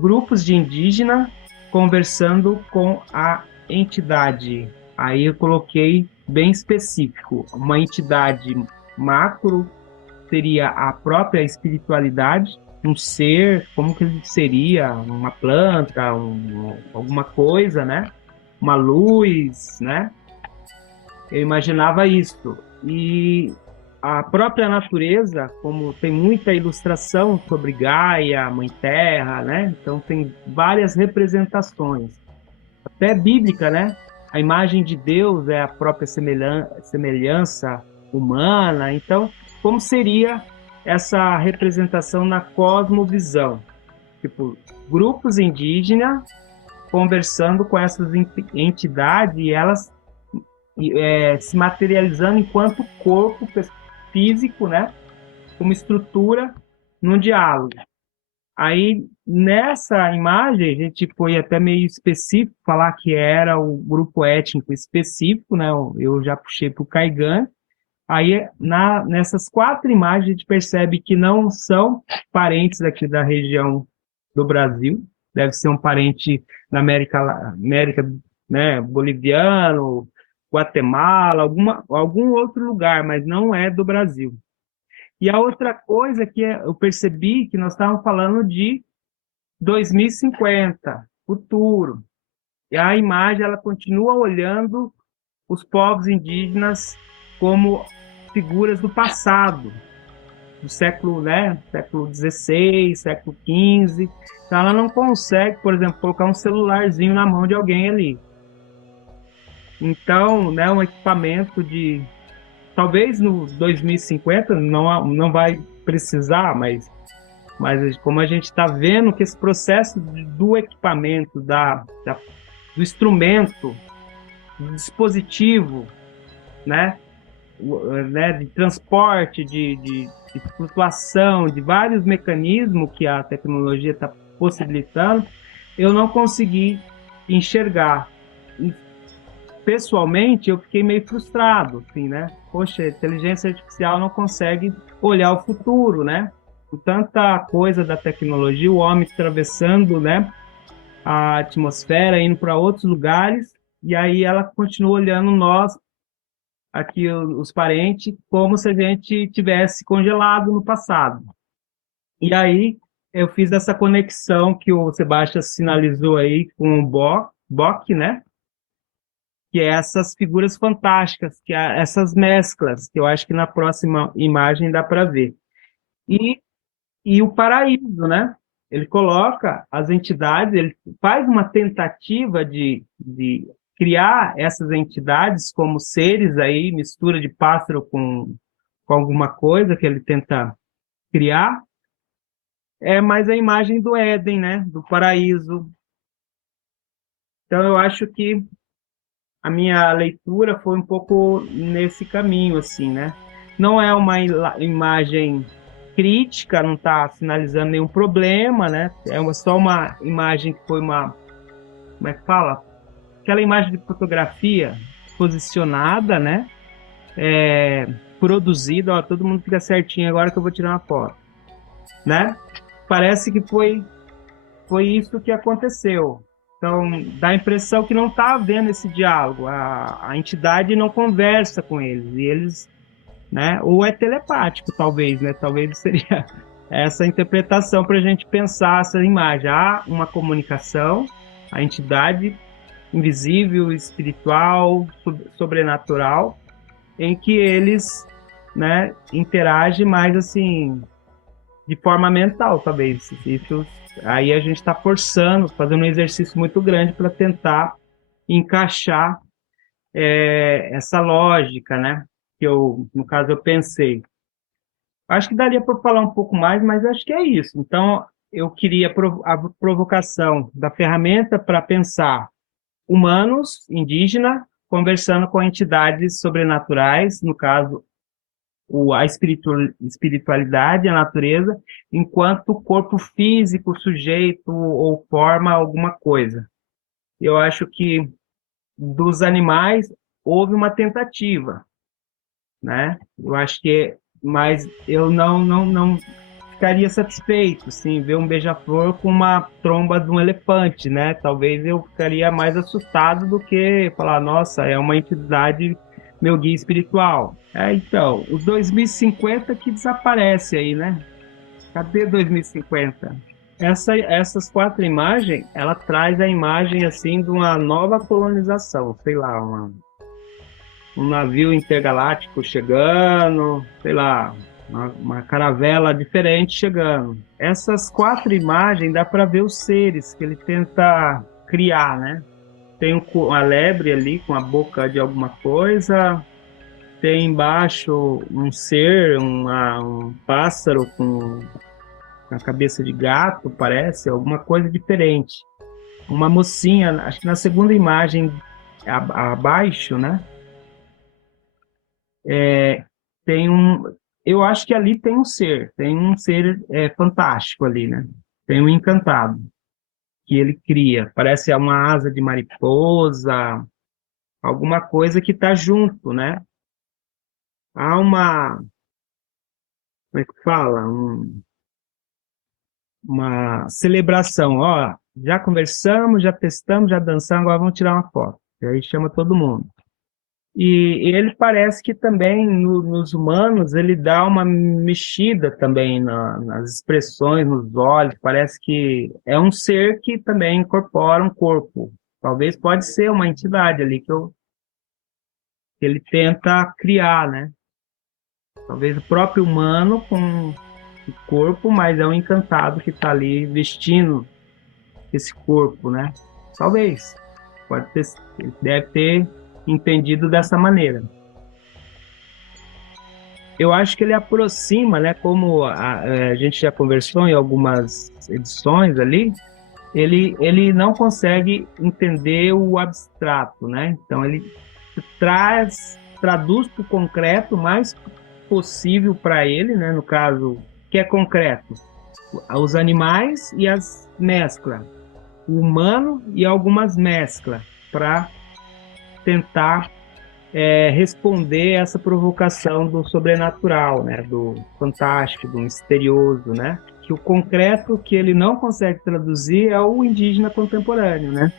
grupos de indígena conversando com a entidade. Aí eu coloquei bem específico. Uma entidade macro seria a própria espiritualidade, um ser, como que ele seria? Uma planta, alguma coisa, né? Uma luz, né? Eu imaginava isso. E a própria natureza, como tem muita ilustração sobre Gaia, Mãe Terra, né? Então tem várias representações, até bíblica, né? A imagem de Deus é a própria semelhança humana. Então, como seria essa representação na cosmovisão? Tipo, grupos indígenas conversando com essas entidades e elas se materializando enquanto corpo físico, né? Como estrutura num diálogo. Aí, nessa imagem, a gente foi até meio específico, falar que era o grupo étnico específico, né? Eu já puxei para o Caigan. Aí, nessas 4 imagens, a gente percebe que não são parentes aqui da região do Brasil, deve ser um parente na América, né, boliviano, Guatemala, algum outro lugar, mas não é do Brasil. E a outra coisa que eu percebi que nós estávamos falando de 2050, futuro. E a imagem ela continua olhando os povos indígenas como figuras do passado, do século, né, século XVI, século XV. Então ela não consegue, por exemplo, colocar um celularzinho na mão de alguém ali. Então, né, um equipamento de talvez no 2050 não vai precisar, mas como a gente está vendo que esse processo do equipamento, do instrumento, do dispositivo, né, de transporte, de flutuação, de vários mecanismos que a tecnologia está possibilitando, eu não consegui enxergar. Pessoalmente, eu fiquei meio frustrado, assim, né? Poxa, a inteligência artificial não consegue olhar o futuro, né? Com tanta coisa da tecnologia, o homem atravessando, né, a atmosfera, indo para outros lugares, e aí ela continua olhando nós, aqui os parentes, como se a gente tivesse congelado no passado. E aí eu fiz essa conexão que o Sebastião sinalizou aí com o Bock, né? Que é essas figuras fantásticas, que é essas mesclas, que eu acho que na próxima imagem dá para ver. E, e o paraíso, né? Ele coloca as entidades, ele faz uma tentativa de criar essas entidades como seres aí, mistura de pássaro com alguma coisa que ele tenta criar, mais a imagem do Éden, né? Do paraíso. Então eu acho que a minha leitura foi um pouco nesse caminho, assim, né? Não é uma imagem crítica, não está sinalizando nenhum problema, né? Só uma imagem que foi como é que fala? Aquela imagem de fotografia posicionada, né? Produzida, ó, todo mundo fica certinho agora que eu vou tirar uma foto, né? Parece que foi isso que aconteceu. Então, dá a impressão que não está havendo esse diálogo, a entidade não conversa com eles, e eles, né, ou é telepático, talvez, né, talvez seria essa interpretação para a gente pensar essa imagem. Há uma comunicação, a entidade invisível, espiritual, sobrenatural, em que eles, né, interagem mais assim, de forma mental, talvez. Isso, aí a gente está forçando, fazendo um exercício muito grande para tentar encaixar essa lógica, né? Que eu, no caso, eu pensei. Acho que daria para falar um pouco mais, mas acho que é isso. Então, eu queria a provocação da ferramenta para pensar humanos, indígena, conversando com entidades sobrenaturais, no caso, a espiritualidade, a natureza, enquanto corpo físico, sujeito ou forma alguma coisa. Eu acho que dos animais houve uma tentativa, né? Eu acho que, mas eu não ficaria satisfeito, sim, ver um beija-flor com uma tromba de um elefante, né? Talvez eu ficaria mais assustado do que falar, nossa, é uma entidade, meu guia espiritual. Então, o 2050 que desaparece aí, né? Cadê 2050? Essas quatro imagens, ela traz a imagem assim de uma nova colonização, sei lá, um navio intergaláctico chegando, sei lá, uma caravela diferente chegando. Essas quatro imagens dá para ver os seres que ele tenta criar, né? Tem uma lebre ali com a boca de alguma coisa, tem embaixo um ser, um pássaro com a cabeça de gato, parece, alguma coisa diferente. Uma mocinha, acho que na segunda imagem abaixo, né? Tem um, eu acho que ali tem um ser fantástico ali, né? Tem um encantado que ele cria. Parece uma asa de mariposa, alguma coisa que está junto, né? Há como é que fala? Uma celebração. Ó, já conversamos, já testamos, já dançamos, agora vamos tirar uma foto. E aí chama todo mundo. E ele parece que também nos humanos ele dá uma mexida também nas expressões, nos olhos. Parece que é um ser que também incorpora um corpo. Talvez pode ser uma entidade ali que ele tenta criar, né? Talvez o próprio humano com o corpo, mas é um encantado que está ali vestindo esse corpo, né? Talvez. Pode ter, ele deve ter entendido dessa maneira. Eu acho que ele aproxima, né? Como a gente já conversou em algumas edições ali, ele não consegue entender o abstrato, né? Então ele traduz para o concreto o mais possível para ele, né? No caso, que é concreto, os animais e as mescla, o humano e algumas mesclas, para tentar responder essa provocação do sobrenatural, né, do fantástico, do misterioso, né, que o concreto que ele não consegue traduzir é o indígena contemporâneo, né.